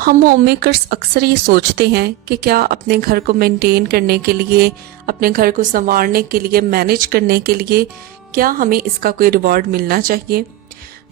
हम home makers अक्सर ये सोचते हैं कि क्या अपने घर को मेंटेन करने के लिए, अपने घर को संवारने के लिए, मैनेज करने के लिए क्या हमें इसका कोई रिवॉर्ड मिलना चाहिए।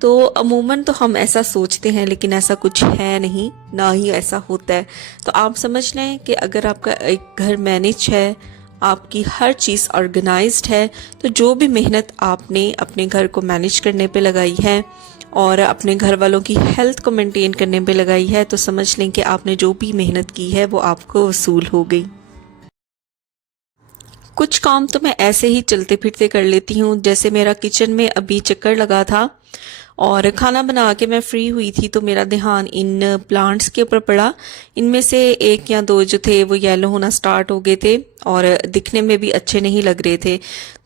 तो अमूमन तो हम ऐसा सोचते हैं, लेकिन ऐसा कुछ है नहीं, ना ही ऐसा होता है। तो आप समझ लें कि अगर आपका एक घर मैनेज है, आपकी हर चीज़ ऑर्गेनाइज्ड है, तो जो भी मेहनत आपने अपने घर को मैनेज करने पे लगाई है और अपने घर वालों की हेल्थ को मेंटेन करने पे लगाई है, तो समझ लें कि आपने जो भी मेहनत की है वो आपको वसूल हो गई। कुछ काम तो मैं ऐसे ही चलते फिरते कर लेती हूँ। जैसे मेरा किचन में अभी चक्कर लगा था और खाना बना के मैं फ्री हुई थी, तो मेरा ध्यान इन प्लांट्स के ऊपर पड़ा। इनमें से एक या दो जो थे वो येलो होना स्टार्ट हो गए थे और दिखने में भी अच्छे नहीं लग रहे थे।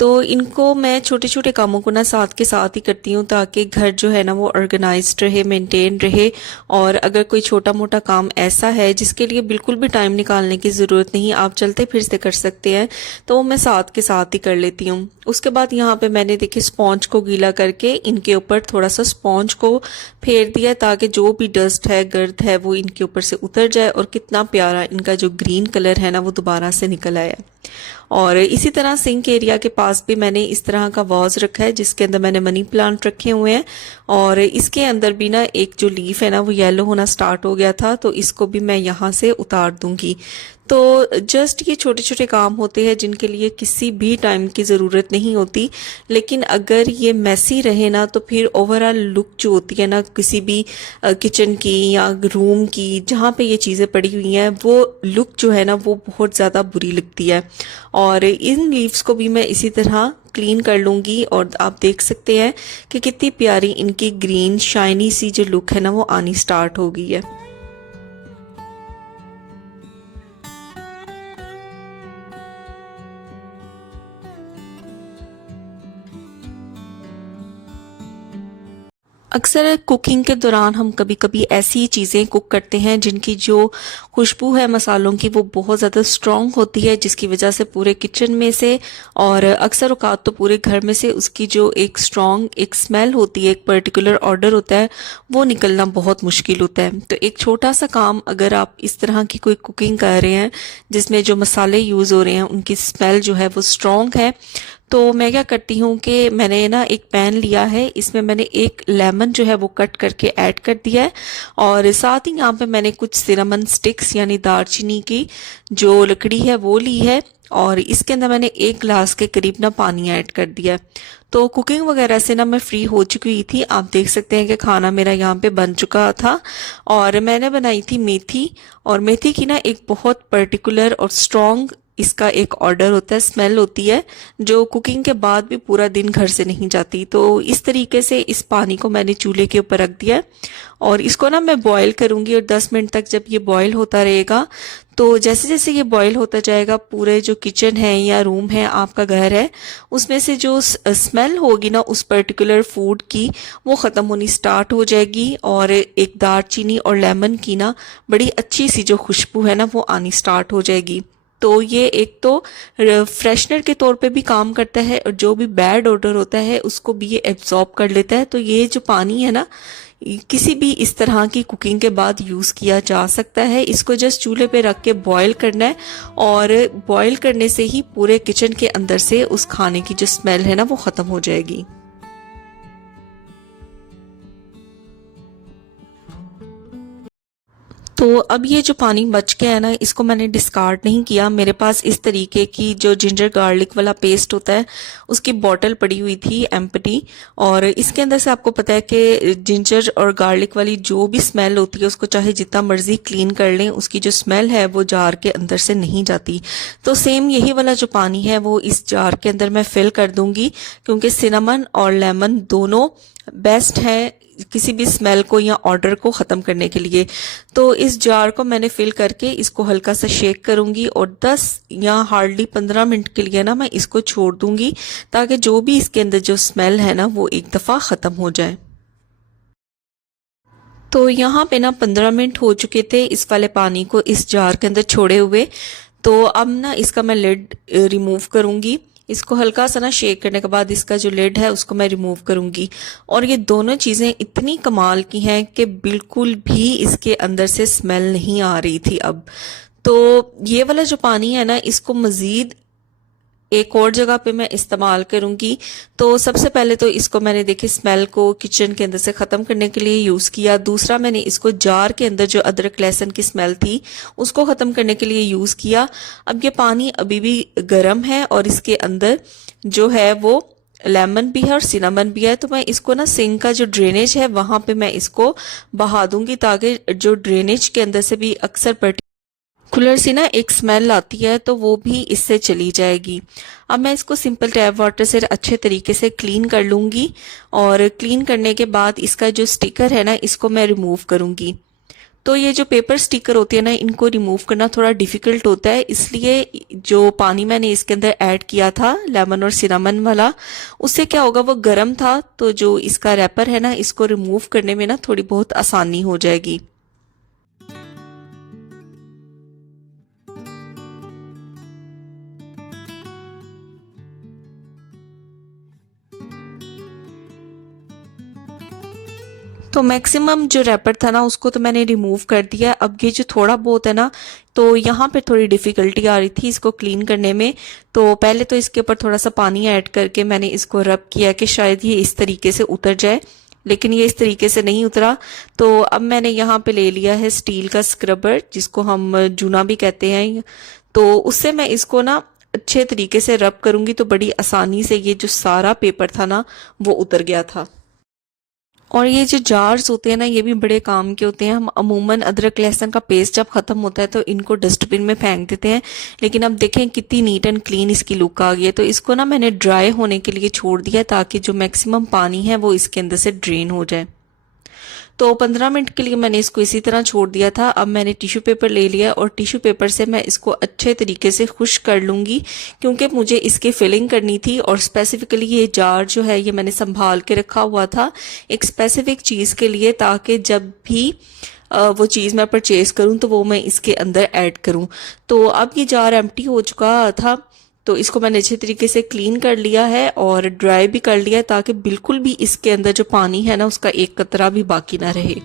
तो इनको मैं छोटे छोटे कामों को ना साथ के साथ ही करती हूँ, ताकि घर जो है ना वो ऑर्गेनाइज्ड रहे, मेंटेन रहे। और अगर कोई छोटा मोटा काम ऐसा है जिसके लिए बिल्कुल भी टाइम निकालने की ज़रूरत नहीं, आप चलते फिर से कर सकते हैं, तो वो मैं साथ के साथ ही कर लेती हूँ। उसके बाद यहाँ पे मैंने देखिए स्पॉन्ज को गीला करके इनके ऊपर थोड़ा सा स्पॉन्ज को फेर दिया, ताकि जो भी डस्ट है, गर्द है, वो इनके ऊपर से उतर जाए और कितना प्यारा इनका जो ग्रीन कलर है ना वो दोबारा से निकल आया। और इसी तरह सिंक एरिया के पास भी मैंने इस तरह का वॉज रखा है जिसके अंदर मैंने मनी प्लांट रखे हुए हैं। और इसके अंदर भी ना एक जो लीफ है ना वो येलो होना स्टार्ट हो गया था, तो इसको भी मैं यहाँ से उतार दूंगी। तो जस्ट ये छोटे छोटे काम होते हैं जिनके लिए किसी भी टाइम की ज़रूरत नहीं होती, लेकिन अगर ये मैसी रहे ना तो फिर ओवरऑल लुक जो होती है ना किसी भी किचन की या रूम की जहाँ पे ये चीज़ें पड़ी हुई हैं, वो लुक जो है ना वो बहुत ज़्यादा बुरी लगती है। और इन लीव्स को भी मैं इसी तरह क्लीन कर लूँगी और आप देख सकते हैं कि कितनी प्यारी इनकी ग्रीन शाइनी सी जो लुक है ना वो आनी स्टार्ट हो गई है। अक्सर कुकिंग के दौरान हम कभी कभी ऐसी चीज़ें कुक करते हैं जिनकी जो खुशबू है मसालों की वो बहुत ज़्यादा स्ट्रॉन्ग होती है, जिसकी वजह से पूरे किचन में से और अक्सर औकात तो पूरे घर में से उसकी जो एक स्ट्रॉन्ग एक स्मेल होती है, एक पर्टिकुलर ऑर्डर होता है, वो निकलना बहुत मुश्किल होता है। तो एक छोटा सा काम अगर आप इस तरह की कोई कुकिंग कर रहे हैं जिसमें जो मसाले यूज़ हो रहे हैं उनकी स्मेल जो है वो स्ट्रॉन्ग है, तो मैं क्या करती हूँ कि मैंने ना एक पैन लिया है, इसमें मैंने एक लेमन जो है वो कट करके ऐड कर दिया है और साथ ही यहाँ पे मैंने कुछ सिनेमन स्टिक्स यानी दालचीनी की जो लकड़ी है वो ली है और इसके अंदर मैंने एक गिलास के करीब ना पानी ऐड कर दिया है। तो कुकिंग वगैरह से ना मैं फ्री हो चुकी हुई थी। आप देख सकते हैं कि खाना मेरा यहाँ पे बन चुका था और मैंने बनाई थी मेथी। और मेथी की ना एक बहुत पर्टिकुलर और स्ट्रॉन्ग इसका एक ऑर्डर होता है, स्मेल होती है जो कुकिंग के बाद भी पूरा दिन घर से नहीं जाती। तो इस तरीके से इस पानी को मैंने चूल्हे के ऊपर रख दिया और इसको ना मैं बॉईल करूंगी और 10 मिनट तक जब ये बॉईल होता रहेगा, तो जैसे जैसे ये बॉईल होता जाएगा पूरे जो किचन है या रूम है आपका घर है उसमें से जो स्मेल होगी ना उस पर्टिकुलर फूड की वो ख़त्म होनी स्टार्ट हो जाएगी और एक दालचीनी और लेमन की ना बड़ी अच्छी सी जो खुशबू है ना वो आनी स्टार्ट हो जाएगी। तो ये एक तो फ्रेशनर के तौर पे भी काम करता है और जो भी बैड ओडर होता है उसको भी ये एब्जॉर्ब कर लेता है। तो ये जो पानी है ना किसी भी इस तरह की कुकिंग के बाद यूज़ किया जा सकता है। इसको जस्ट चूल्हे पे रख के बॉईल करना है और बॉईल करने से ही पूरे किचन के अंदर से उस खाने की जो स्मेल है ना वो ख़त्म हो जाएगी। तो अब ये जो पानी बच गया है ना इसको मैंने डिस्कार्ड नहीं किया। मेरे पास इस तरीके की जो जिंजर गार्लिक वाला पेस्ट होता है उसकी बॉटल पड़ी हुई थी एम्प्टी, और इसके अंदर से आपको पता है कि जिंजर और गार्लिक वाली जो भी स्मेल होती है उसको चाहे जितना मर्जी क्लीन कर लें उसकी जो स्मेल है वो जार के अंदर से नहीं जाती। तो सेम यही वाला जो पानी है वो इस जार के अंदर मैं फिल कर दूंगी, क्योंकि सिनेमन और लेमन दोनों बेस्ट है किसी भी स्मेल को या ऑर्डर को ख़त्म करने के लिए। तो इस जार को मैंने फिल करके इसको हल्का सा शेक करूंगी और 10 या हार्डली 15 मिनट के लिए ना मैं इसको छोड़ दूंगी, ताकि जो भी इसके अंदर जो स्मेल है ना वो एक दफ़ा ख़त्म हो जाए। तो यहाँ पे ना 15 मिनट हो चुके थे इस वाले पानी को इस जार के अंदर छोड़े हुए। तो अब ना इसका मैं लिड रिमूव करूंगी। इसको हल्का सा ना शेक करने के बाद इसका जो लिड है उसको मैं रिमूव करूंगी। और ये दोनों चीज़ें इतनी कमाल की हैं कि बिल्कुल भी इसके अंदर से स्मेल नहीं आ रही थी अब। तो ये वाला जो पानी है ना, इसको मज़ीद एक और जगह पे मैं इस्तेमाल करूंगी। तो सबसे पहले तो इसको मैंने देखी स्मेल को किचन के अंदर से ख़त्म करने के लिए यूज़ किया। दूसरा मैंने इसको जार के अंदर जो अदरक लहसुन की स्मेल थी उसको ख़त्म करने के लिए यूज़ किया। अब ये पानी अभी भी गर्म है और इसके अंदर जो है वो लेमन भी है और सिनामन भी है। तो मैं इसको ना सिंक का जो ड्रेनेज है वहां पे मैं इसको बहा दूंगी, ताकि जो ड्रेनेज के अंदर से भी अक्सर पर्टिकुलर सी ना एक स्मेल आती है तो वो भी इससे चली जाएगी। अब मैं इसको सिंपल टैप वाटर से अच्छे तरीके से क्लीन कर लूंगी। और क्लीन करने के बाद इसका जो स्टिकर है ना, इसको मैं रिमूव करूंगी। तो ये जो पेपर स्टिकर होती है ना, इनको रिमूव करना थोड़ा डिफिकल्ट होता है, इसलिए जो पानी मैंने इसके अंदर ऐड किया था लेमन और सिनामन वाला, उससे क्या होगा, वो गर्म था तो जो इसका रैपर है ना, इसको रिमूव करने में ना थोड़ी बहुत आसानी हो जाएगी। तो मैक्सिमम जो रैपर था ना उसको तो मैंने रिमूव कर दिया। अब ये जो थोड़ा बहुत है ना, तो यहाँ पे थोड़ी डिफिकल्टी आ रही थी इसको क्लीन करने में। तो पहले तो इसके ऊपर थोड़ा सा पानी ऐड करके मैंने इसको रब किया कि शायद ये इस तरीके से उतर जाए, लेकिन ये इस तरीके से नहीं उतरा। तो अब मैंने यहाँ पे ले लिया है स्टील का स्क्रबर, जिसको हम जूना भी कहते हैं। तो उससे मैं इसको ना अच्छे तरीके से रब करूंगी, तो बड़ी आसानी से ये जो सारा पेपर था ना वो उतर गया था। और ये जो जार्स होते हैं ना, ये भी बड़े काम के होते हैं। हम अमूमन अदरक लहसुन का पेस्ट जब खत्म होता है तो इनको डस्टबिन में फेंक देते हैं, लेकिन अब देखें कितनी नीट एंड क्लीन इसकी लुक आ गई है। तो इसको ना मैंने ड्राई होने के लिए छोड़ दिया, ताकि जो मैक्सिमम पानी है वो इसके अंदर से ड्रेन हो जाए। तो 15 मिनट के लिए मैंने इसको इसी तरह छोड़ दिया था। अब मैंने टिश्यू पेपर ले लिया और टिश्यू पेपर से मैं इसको अच्छे तरीके से खुश कर लूंगी, क्योंकि मुझे इसकी फिलिंग करनी थी। और स्पेसिफिकली ये जार जो है ये मैंने संभाल के रखा हुआ था एक स्पेसिफिक चीज़ के लिए, ताकि जब भी वो चीज़ मैं परचेज करूं तो वो मैं इसके अंदर ऐड करूं। तो अब ये जार एम्प्टी हो चुका था, तो इसको मैंने अच्छे तरीके से क्लीन कर लिया है और ड्राई भी कर लिया है, ताकि बिल्कुल भी इसके अंदर जो पानी है ना उसका एक कतरा भी बाकी ना रहे।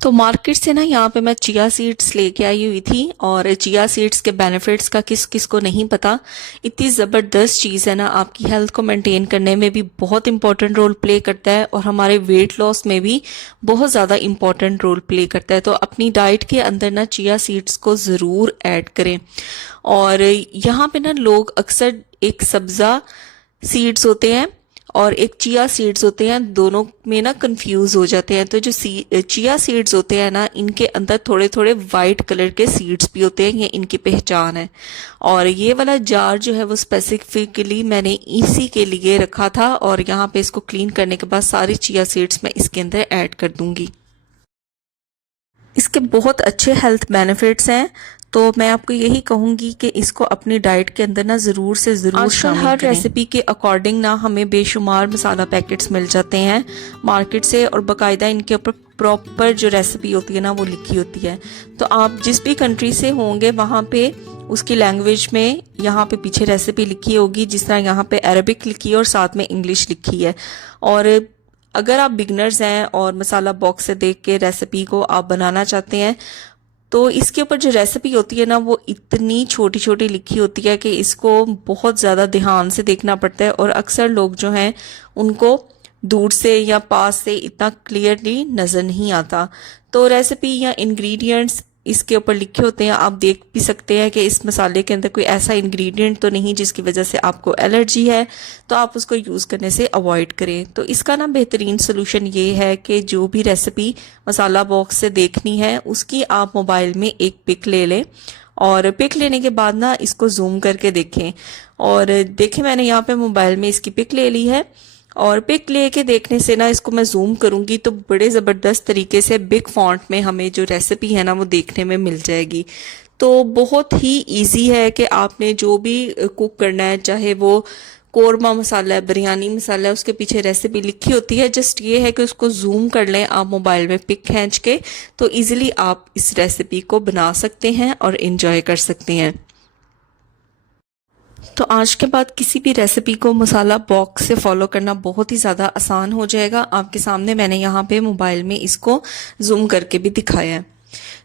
तो मार्केट से ना यहाँ पे मैं चिया सीड्स लेके आई हुई थी। और चिया सीड्स के बेनिफिट्स का किस किस को नहीं पता। इतनी ज़बरदस्त चीज़ है ना, आपकी हेल्थ को मेंटेन करने में भी बहुत इंपॉर्टेंट रोल प्ले करता है और हमारे वेट लॉस में भी बहुत ज़्यादा इंपॉर्टेंट रोल प्ले करता है। तो अपनी डाइट के अंदर ना चिया सीड्स को ज़रूर ऐड करें। और यहाँ पे ना लोग अक्सर एक सब्ज़ा सीड्स होते हैं और एक चिया सीड्स होते हैं, दोनों में ना कंफ्यूज हो जाते हैं। तो जो चिया सीड्स होते हैं ना, इनके अंदर थोड़े थोड़े वाइट कलर के सीड्स भी होते हैं, ये इनकी पहचान है। और ये वाला जार जो है वो स्पेसिफिकली मैंने इसी के लिए रखा था। और यहाँ पे इसको क्लीन करने के बाद सारी चिया सीड्स मैं इसके अंदर ऐड कर दूंगी। इसके बहुत अच्छे हेल्थ बेनिफिट्स हैं, तो मैं आपको यही कहूंगी कि इसको अपनी डाइट के अंदर ना ज़रूर से ज़रूर शामिल करें। हर रेसिपी के अकॉर्डिंग ना हमें बेशुमार मसाला पैकेट्स मिल जाते हैं मार्केट से, और बाकायदा इनके ऊपर प्रॉपर जो रेसिपी होती है ना वो लिखी होती है। तो आप जिस भी कंट्री से होंगे वहाँ पे उसकी लैंग्वेज में यहाँ पे पीछे रेसिपी लिखी होगी, जिस तरह यहाँ पे अरबिक लिखी है और साथ में इंग्लिश लिखी है। और अगर आप बिगनर्स हैं और मसाला बॉक्स से देख के रेसिपी को आप बनाना चाहते हैं, तो इसके ऊपर जो रेसिपी होती है ना वो इतनी छोटी छोटी लिखी होती है कि इसको बहुत ज़्यादा ध्यान से देखना पड़ता है। और अक्सर लोग जो हैं उनको दूर से या पास से इतना क्लियरली नज़र नहीं आता। तो रेसिपी या इंग्रेडिएंट्स इसके ऊपर लिखे होते हैं, आप देख भी सकते हैं कि इस मसाले के अंदर कोई ऐसा इंग्रेडिएंट तो नहीं जिसकी वजह से आपको एलर्जी है, तो आप उसको यूज़ करने से अवॉइड करें। तो इसका ना बेहतरीन सोल्यूशन ये है कि जो भी रेसिपी मसाला बॉक्स से देखनी है उसकी आप मोबाइल में एक पिक ले लें, और पिक लेने के बाद ना इसको जूम करके देखें। और देखें मैंने यहाँ पे मोबाइल में इसकी पिक ले ली है, और पिक लेके देखने से ना इसको मैं जूम करूंगी तो बड़े ज़बरदस्त तरीके से बिग फॉन्ट में हमें जो रेसिपी है ना वो देखने में मिल जाएगी। तो बहुत ही इजी है कि आपने जो भी कुक करना है, चाहे वो कोरमा मसाला है, बिरयानी मसाला है, उसके पीछे रेसिपी लिखी होती है। जस्ट ये है कि उसको जूम कर लें आप मोबाइल में पिक खींच के, तो इजीली आप इस रेसिपी को बना सकते हैं और इंजॉय कर सकते हैं। तो आज के बाद किसी भी रेसिपी को मसाला बॉक्स से फॉलो करना बहुत ही ज़्यादा आसान हो जाएगा। आपके सामने मैंने यहाँ पे मोबाइल में इसको जूम करके भी दिखाया है।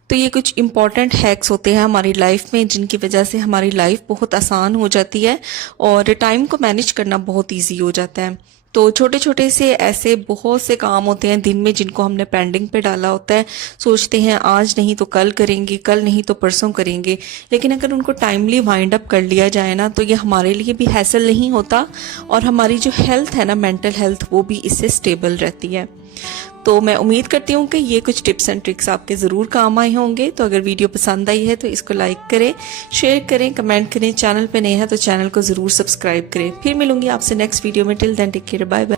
तो ये कुछ इम्पॉर्टेंट हैक्स होते हैं हमारी लाइफ में, जिनकी वजह से हमारी लाइफ बहुत आसान हो जाती है और टाइम को मैनेज करना बहुत ईजी हो जाता है। तो छोटे छोटे से ऐसे बहुत से काम होते हैं दिन में जिनको हमने पेंडिंग पे डाला होता है। सोचते हैं आज नहीं तो कल करेंगे, कल नहीं तो परसों करेंगे, लेकिन अगर उनको टाइमली वाइंड अप कर लिया जाए ना, तो ये हमारे लिए भी हैसल नहीं होता और हमारी जो हेल्थ है ना, मेंटल हेल्थ, वो भी इससे स्टेबल रहती है। तो मैं उम्मीद करती हूँ कि ये कुछ टिप्स एंड ट्रिक्स आपके ज़रूर काम आए होंगे। तो अगर वीडियो पसंद आई है तो इसको लाइक करें, शेयर करें, कमेंट करें। चैनल पे नए हैं तो चैनल को ज़रूर सब्सक्राइब करें। फिर मिलूंगी आपसे नेक्स्ट वीडियो में। Till then take care, bye bye.